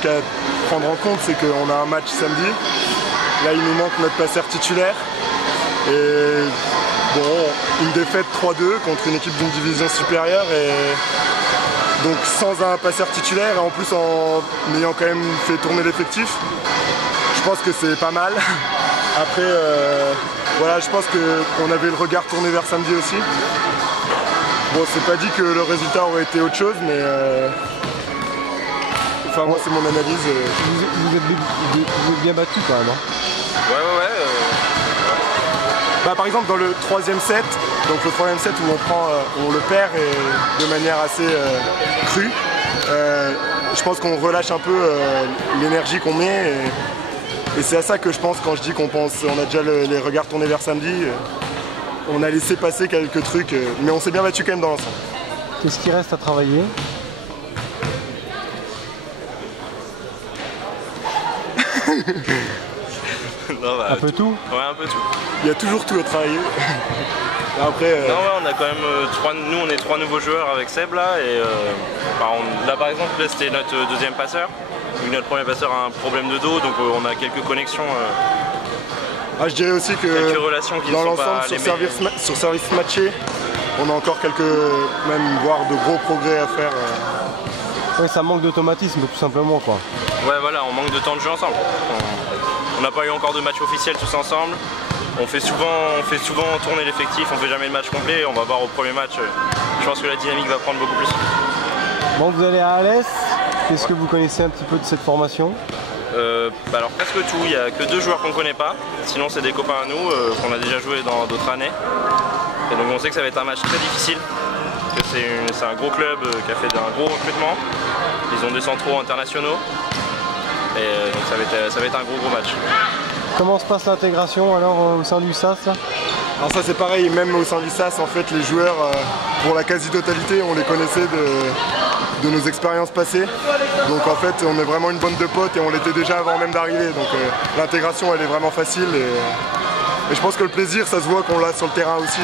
truc à prendre en compte, c'est qu'on a un match samedi. Là, il nous manque notre passeur titulaire. Et bon, une défaite 3-2 contre une équipe d'une division supérieure. Et donc sans un passeur titulaire et en plus en ayant quand même fait tourner l'effectif, je pense que c'est pas mal. Après, voilà, je pense qu'on avait le regard tourné vers samedi aussi. Bon, c'est pas dit que le résultat aurait été autre chose, mais enfin moi c'est mon analyse. Vous êtes bien battu quand même. Hein. Ouais. Bah, par exemple dans le troisième set, donc le troisième set où on le perd et de manière assez crue, je pense qu'on relâche un peu l'énergie qu'on met et c'est à ça que je pense quand je dis qu'on a déjà les regards tournés vers samedi. On a laissé passer quelques trucs, mais on s'est bien battu quand même dans l'ensemble. Qu'est-ce qui reste à travailler? Non, bah, un peu tout. Ouais, un peu tout. Il y a toujours tout à travailler. Après, non, ouais, on a quand même nous on est 3 nouveaux joueurs avec Seb là et là par exemple là c'était notre deuxième passeur. Notre premier passeur a un problème de dos donc on a quelques connexions. Je dirais aussi que quelques relations qui dans sont pas l'ensemble sur service matché, on a encore même voire de gros progrès à faire. Oui, ça manque d'automatisme tout simplement quoi. Ouais voilà, on manque de temps de jeu ensemble. On n'a pas eu encore de match officiel tous ensemble. On fait souvent tourner l'effectif, on fait jamais le match complet. On va voir au premier match. Je pense que la dynamique va prendre beaucoup plus. Bon, vous allez à Alès. Qu'est-ce que vous connaissez un petit peu de cette formation? Alors presque tout, il n'y a que 2 joueurs qu'on ne connaît pas, sinon c'est des copains à nous qu'on a déjà joué dans d'autres années. Et donc on sait que ça va être un match très difficile, que c'est un gros club qui a fait un gros recrutement, ils ont des centraux internationaux, et donc ça va être un gros match. Comment se passe l'intégration alors au sein du SAS là? Alors ça c'est pareil, même au sein du SAS en fait les joueurs pour la quasi-totalité on les connaissait de nos expériences passées. Donc en fait on est vraiment une bande de potes et on l'était déjà avant même d'arriver. Donc l'intégration elle est vraiment facile et je pense que le plaisir ça se voit qu'on l'a sur le terrain aussi.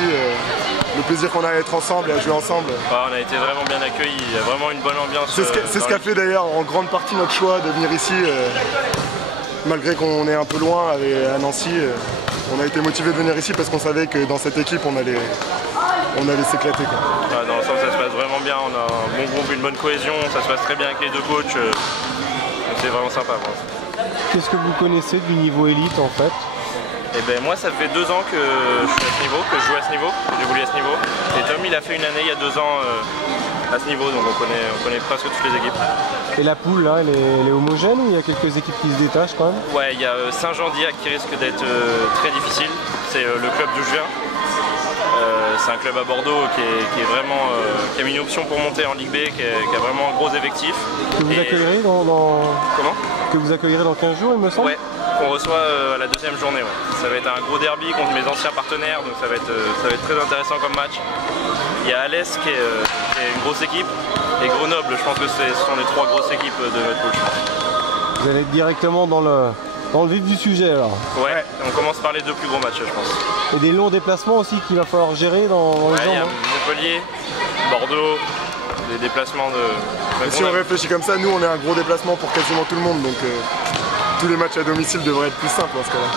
Le plaisir qu'on a à être ensemble et à jouer ensemble. On a été vraiment bien accueillis, il y a vraiment une bonne ambiance. C'est ce qu'a fait d'ailleurs en grande partie notre choix de venir ici. Malgré qu'on est un peu loin à Nancy, on a été motivé de venir ici parce qu'on savait que dans cette équipe on allait s'éclater. Dans l'ensemble ça se passe vraiment bien, on a un bon groupe, une bonne cohésion, ça se passe très bien avec les 2 coachs, donc c'est vraiment sympa. Qu'est-ce que vous connaissez du niveau élite en fait? Et ben moi ça fait 2 ans que je suis à ce niveau, que je joue à ce niveau, que j'évolue à ce niveau. Et Tom il a fait une année il y a 2 ans à ce niveau, donc on connaît presque toutes les équipes. Et la poule là, elle est homogène ou il y a quelques équipes qui se détachent quand même? Ouais, il y a Saint-Jean-d'Iac qui risque d'être très difficile, c'est le club d'où je viens. C'est un club à Bordeaux qui a mis une option pour monter en Ligue B, qui a vraiment un gros effectif. Que vous accueillerez Comment? Que vous accueillerez dans 15 jours il me semble? Ouais, qu'on reçoit à la 2e journée. Ouais. Ça va être un gros derby contre mes anciens partenaires, donc ça va être très intéressant comme match. Il y a Alès qui est une grosse équipe, et Grenoble, je pense que ce sont les 3 grosses équipes de notre poule. Vous allez être directement dans le vif du sujet alors. Ouais, on commence par les 2 plus gros matchs je pense. Et des longs déplacements aussi qu'il va falloir gérer dans les gens. Il y a Montpellier, Bordeaux, des déplacements de... Et si on réfléchit comme ça, nous on est un gros déplacement pour quasiment tout le monde, donc tous les matchs à domicile devraient être plus simples dans ce cas-là.